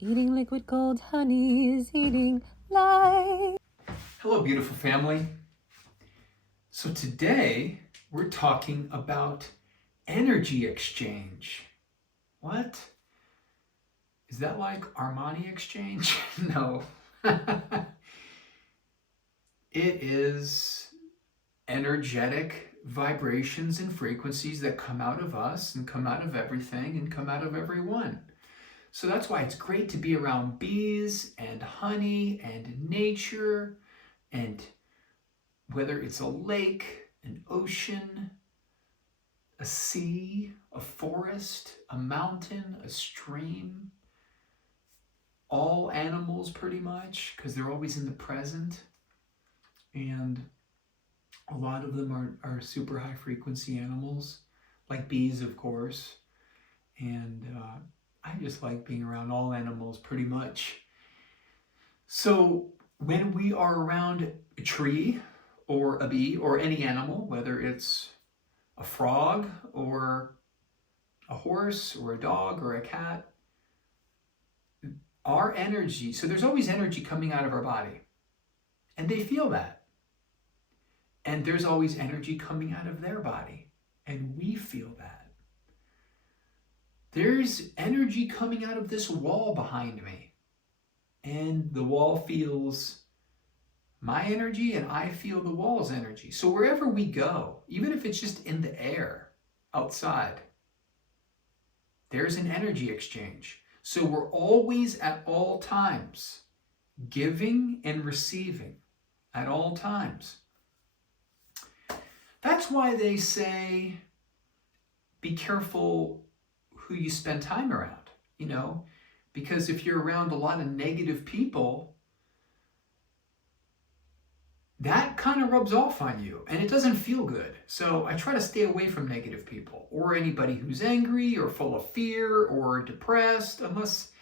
Eating liquid gold honey is eating life. Hello, beautiful family. So today we're talking about energy exchange. What? Is that like Armani exchange? No. It is energetic vibrations and frequencies that come out of us and come out of everything and come out of everyone. So that's why it's great to be around bees and honey and nature, and whether it's a lake, an ocean, a sea, a forest, a mountain, a stream, all animals pretty much, because they're always in the present. And a lot of them are super high frequency animals, like bees, of course. And I just like being around all animals pretty much. So when we are around a tree or a bee or any animal, whether it's a frog or a horse or a dog or a cat, our energy, so there's always energy coming out of our body, and they feel that. And there's always energy coming out of their body, and we feel that. There's energy coming out of this wall behind me, and the wall feels my energy, and I feel the wall's energy. So wherever we go, even if it's just in the air outside, there's an energy exchange. So we're always at all times giving and receiving at all times. That's why they say be careful who you spend time around, because if you're around a lot of negative people, that kind of rubs off on you and it doesn't feel good. So I try to stay away from negative people or anybody who's angry or full of fear or depressed, unless,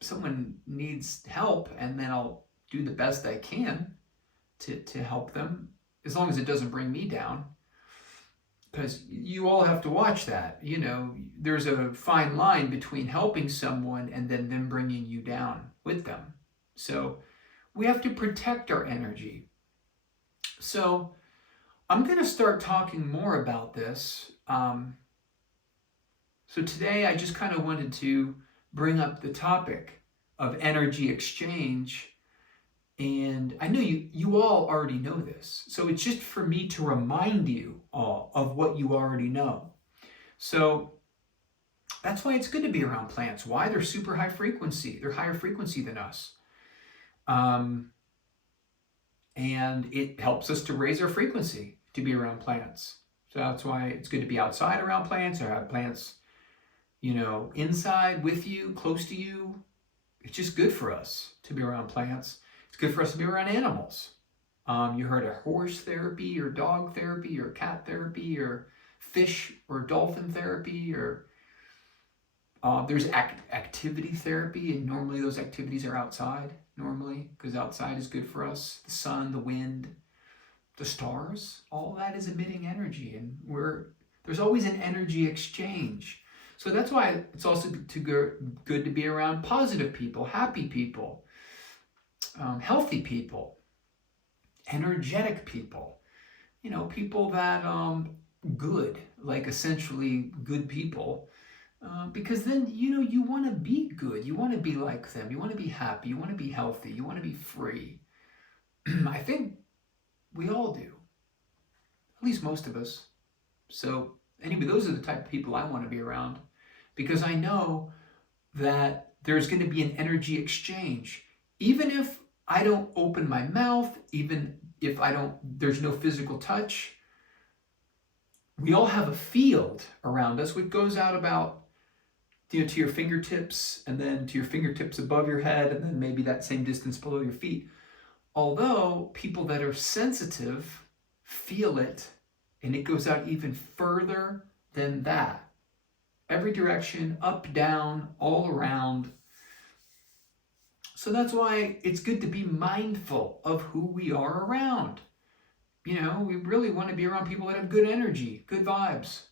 someone needs help, and then I'll do the best I can to help them, as long as it doesn't bring me down. Because you all have to watch that. There's a fine line between helping someone and then them bringing you down with them. So we have to protect our energy. So I'm going to start talking more about this. So today I just kind of wanted to bring up the topic of energy exchange. And I know you all already know this. So it's just for me to remind you all of what you already know. So that's why it's good to be around plants. Why? They're super high frequency. They're higher frequency than us. And it helps us to raise our frequency to be around plants. So that's why it's good to be outside around plants, or have plants, inside with you, close to you. It's just good for us to be around plants. It's good for us to be around animals. You heard of horse therapy or dog therapy or cat therapy or fish or dolphin therapy, or there's activity therapy, and normally those activities are outside, because outside is good for us. The sun, the wind, the stars, all that is emitting energy, and there's always an energy exchange. So that's why it's also good to be around positive people, happy people, healthy people, energetic people, people that good, like essentially good people, because then you want to be good, you want to be like them, you want to be happy, you want to be healthy, you want to be free. I think we all do, at least most of us. So anyway, those are the type of people I want to be around, because I know that there's going to be an energy exchange. Even if I don't open my mouth, even if there's no physical touch, we all have a field around us which goes out about, to your fingertips, and then to your fingertips above your head, and then maybe that same distance below your feet. Although people that are sensitive feel it, and it goes out even further than that. Every direction, up, down, all around. So that's why it's good to be mindful of who we are around. We really want to be around people that have good energy, good vibes.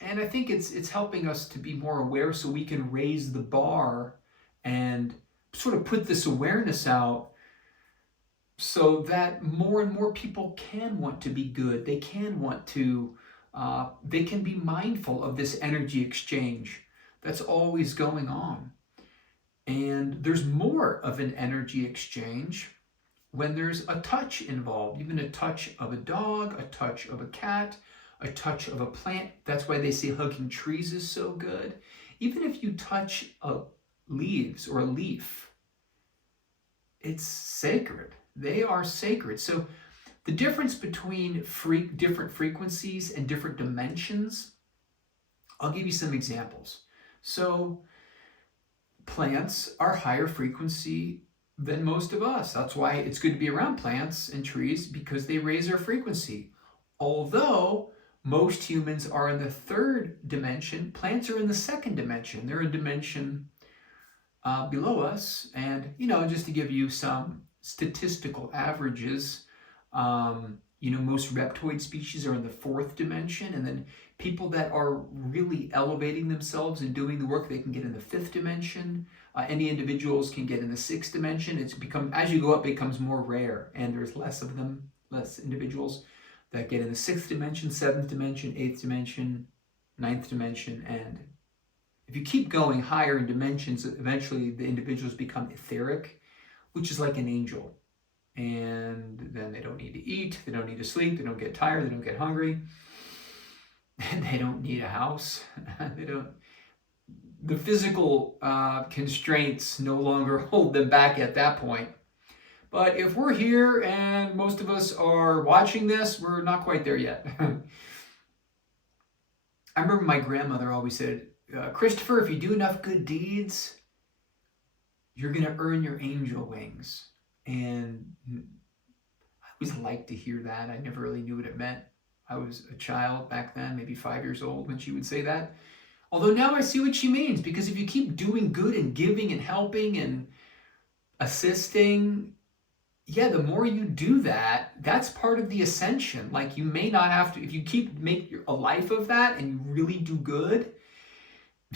And I think it's helping us to be more aware so we can raise the bar and sort of put this awareness out so that more and more people can want to be good. They can want to, they can be mindful of this energy exchange that's always going on. And there's more of an energy exchange when there's a touch involved, even a touch of a dog, a touch of a cat, a touch of a plant. That's why they say hugging trees is so good. Even if you touch leaves or a leaf, it's sacred. They are sacred. So the difference between different frequencies and different dimensions, I'll give you some examples. So plants are higher frequency than most of us. That's why it's good to be around plants and trees, because they raise our frequency. Although most humans are in the third dimension, plants are in the second dimension. They're a dimension below us. And, just to give you some statistical averages, most reptoid species are in the fourth dimension, and then people that are really elevating themselves and doing the work, they can get in the fifth dimension. Any individuals can get in the sixth dimension. As you go up, it becomes more rare, and there's less of them, less individuals that get in the sixth dimension, seventh dimension, eighth dimension, ninth dimension, and if you keep going higher in dimensions, eventually the individuals become etheric, which is like an angel. And then they don't need to eat, they don't need to sleep, they don't get tired, they don't get hungry, and they don't need a house. The physical constraints no longer hold them back at that point. But if we're here and most of us are watching this, we're not quite there yet. I remember my grandmother always said, Christopher, if you do enough good deeds, you're going to earn your angel wings. And I always liked to hear that. I never really knew what it meant. I was a child back then, maybe 5 years old when she would say that. Although now I see what she means, because if you keep doing good and giving and helping and assisting, the more you do that, that's part of the ascension. Like, you may not have to, if you make a life of that and you really do good,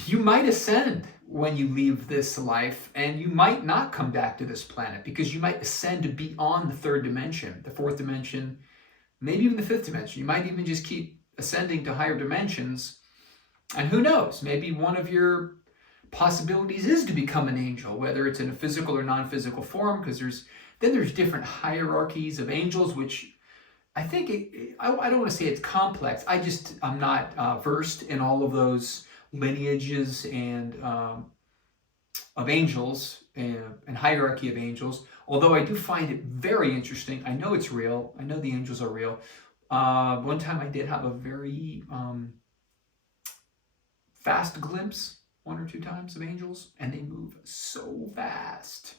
you might ascend when you leave this life, and you might not come back to this planet, because you might ascend beyond the third dimension, the fourth dimension, maybe even the fifth dimension. You might even just keep ascending to higher dimensions. And who knows, maybe one of your possibilities is to become an angel, whether it's in a physical or non-physical form, because there's different hierarchies of angels, which I think, I don't want to say it's complex. I'm not versed in all of those lineages and of angels and hierarchy of angels, although I do find it very interesting. I know it's real. I know the angels are real. One time I did have a very fast glimpse, 1 or 2 times, of angels, and they move so fast.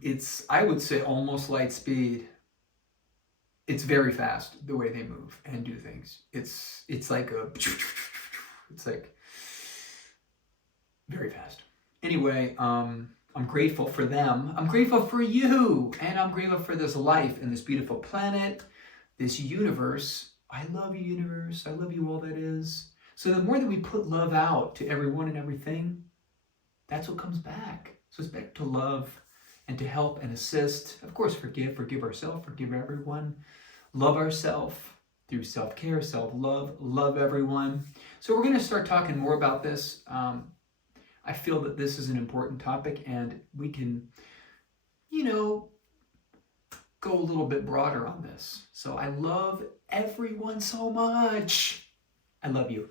It's, I would say, almost light speed. It's very fast the way they move and do things. It's like very fast. Anyway, I'm grateful for them. I'm grateful for you, and I'm grateful for this life and this beautiful planet, this universe. I love you, universe. I love you, all that is. So the more that we put love out to everyone and everything, that's what comes back. So it's back to love and to help and assist. Of course, forgive ourselves, forgive everyone. Love ourselves through self-care, self-love, love everyone. So we're going to start talking more about this. I feel that this is an important topic, and we can, go a little bit broader on this. So I love everyone so much. I love you.